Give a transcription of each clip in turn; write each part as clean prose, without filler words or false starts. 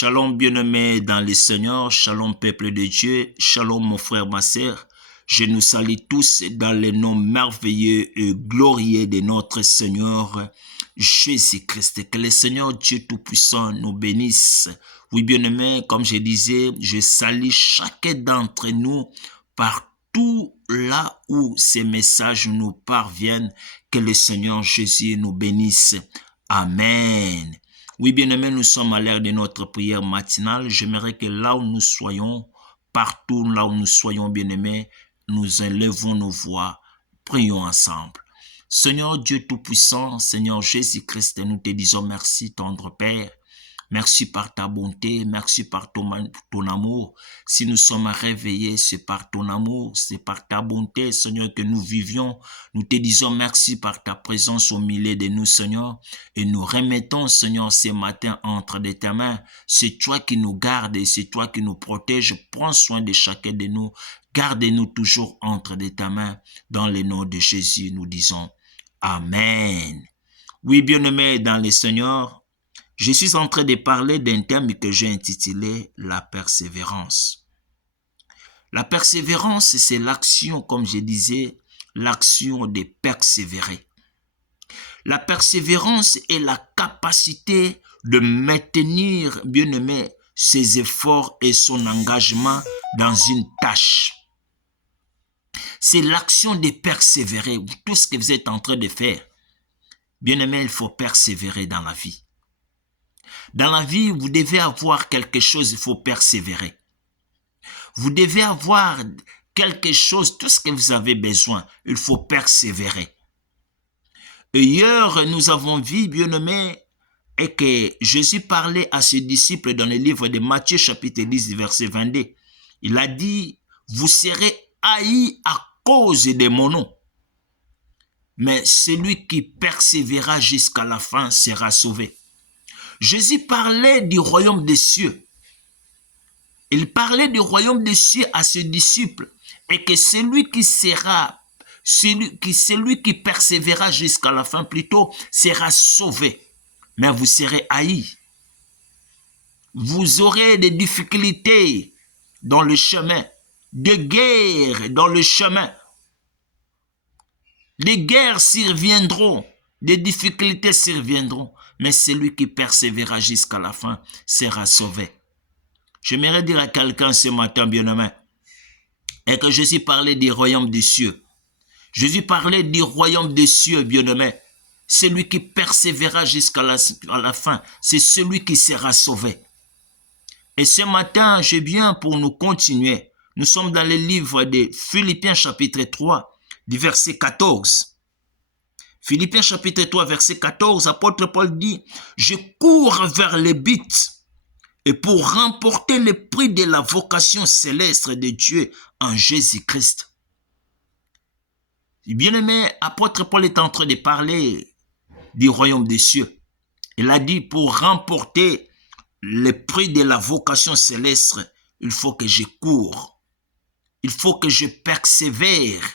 Shalom bien-aimés dans le Seigneur, shalom peuple de Dieu, shalom mon frère, ma sœur. Je nous salue tous dans le nom merveilleux et glorieux de notre Seigneur Jésus-Christ. Que le Seigneur Dieu Tout-Puissant nous bénisse. Oui bien-aimés, comme je disais, je salue chacun d'entre nous partout là où ces messages nous parviennent. Que le Seigneur Jésus nous bénisse. Amen. Oui, bien-aimés, nous sommes à l'heure de notre prière matinale. J'aimerais que là où nous soyons, partout là où nous soyons, bien-aimés, nous élevons nos voix, prions ensemble. Seigneur Dieu Tout-Puissant, Seigneur Jésus-Christ, nous te disons merci, tendre Père. Merci par ta bonté, merci par ton amour. Si nous sommes réveillés, c'est par ton amour, c'est par ta bonté, Seigneur, que nous vivions. Nous te disons merci par ta présence au milieu de nous, Seigneur. Et nous remettons, Seigneur, ce matin entre de tes mains. C'est toi qui nous gardes et c'est toi qui nous protèges. Prends soin de chacun de nous. Garde-nous toujours entre de tes mains. Dans le nom de Jésus, nous disons Amen. Oui, bien-aimés dans le Seigneur, je suis en train de parler d'un thème que j'ai intitulé la persévérance. La persévérance, c'est l'action, comme je disais, l'action de persévérer. La persévérance est la capacité de maintenir, bien-aimé, ses efforts et son engagement dans une tâche. C'est l'action de persévérer, tout ce que vous êtes en train de faire. Bien-aimé, il faut persévérer dans la vie. Dans la vie, vous devez avoir quelque chose, il faut persévérer. Vous devez avoir quelque chose, tout ce que vous avez besoin, il faut persévérer. Et hier, nous avons vu, bien-aimé, et que Jésus parlait à ses disciples dans le livre de Matthieu, chapitre 10, verset 22. Il a dit, vous serez haïs à cause de mon nom. Mais celui qui persévérera jusqu'à la fin sera sauvé. Jésus parlait du royaume des cieux. Il parlait du royaume des cieux à ses disciples et que celui qui persévérera jusqu'à la fin plutôt sera sauvé. Mais vous serez haïs. Vous aurez des difficultés dans le chemin, des guerres dans le chemin. Les guerres surviendront, des difficultés surviendront. Mais celui qui persévérera jusqu'à la fin sera sauvé. J'aimerais dire à quelqu'un ce matin, bien-aimé, et que Jésus parlait du royaume des cieux. Jésus parlait du royaume des cieux, bien-aimé. Celui qui persévérera jusqu'à la fin, c'est celui qui sera sauvé. Et ce matin, je viens pour nous continuer. Nous sommes dans le livre de Philippiens chapitre 3, du verset 14. Philippiens chapitre 3, verset 14, apôtre Paul dit, « Je cours vers le but et pour remporter le prix de la vocation céleste de Dieu en Jésus-Christ. » Bien-aimé, apôtre Paul est en train de parler du royaume des cieux. Il a dit, pour remporter le prix de la vocation céleste, il faut que je cours. Il faut que je persévère.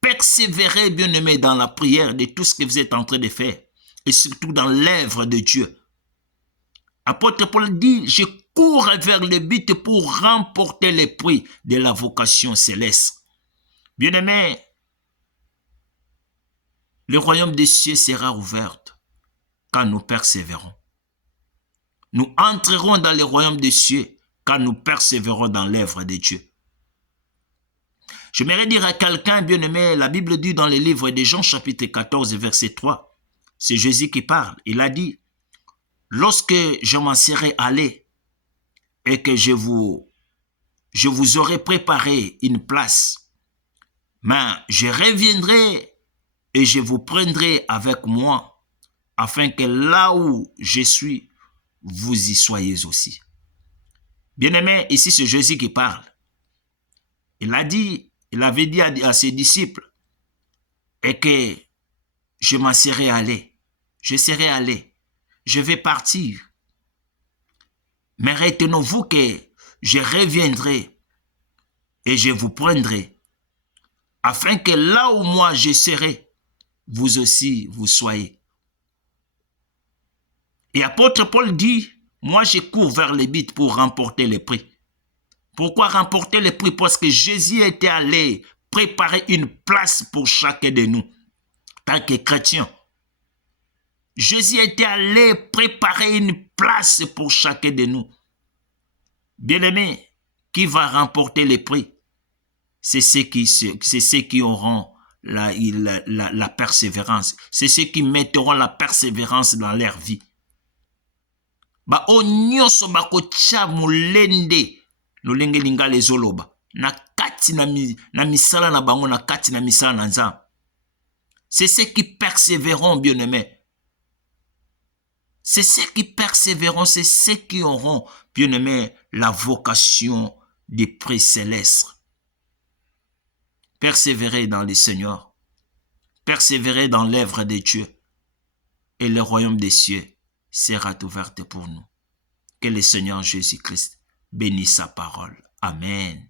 Persévérez, bien-aimés, dans la prière de tout ce que vous êtes en train de faire et surtout dans l'œuvre de Dieu. Apôtre Paul dit, je cours vers le but pour remporter le prix de la vocation céleste. Bien-aimés, le royaume des cieux sera ouvert quand nous persévérons. Nous entrerons dans le royaume des cieux quand nous persévérons dans l'œuvre de Dieu. J'aimerais dire à quelqu'un, bien-aimé, la Bible dit dans le livre de Jean, chapitre 14, verset 3, c'est Jésus qui parle. Il a dit, lorsque je m'en serai allé et que je vous aurai préparé une place, mais je reviendrai et je vous prendrai avec moi, afin que là où je suis, vous y soyez aussi. Bien-aimé, ici c'est Jésus qui parle. Il avait dit à ses disciples, et que je m'en serai allé, je vais partir. Mais retenez-vous que je reviendrai et je vous prendrai, afin que là où moi je serai, vous aussi vous soyez. Et apôtre Paul dit, Moi, je cours vers les buts pour remporter les prix. Pourquoi remporter les prix? Parce que Jésus était allé préparer une place pour chacun de nous, tant que chrétiens. Jésus était allé préparer une place pour chacun de nous. Bien-aimés, qui va remporter les prix? C'est ceux qui auront la persévérance. C'est ceux qui mettront la persévérance dans leur vie. Ba o nyonso bakotia mulende lolenge linga lezoloba na kati na misala na bango, na kati na misala na nzambe. C'est ceux qui persévéreront, bien-aimés. C'est ceux qui persévéreront, c'est ceux qui auront, bien-aimés, la vocation des prix célestes. Persévérer dans le Seigneur, persévérer dans l'œuvre de Dieu, et le royaume des cieux sera ouvert pour nous. Que le Seigneur Jésus-Christ bénisse sa parole. Amen.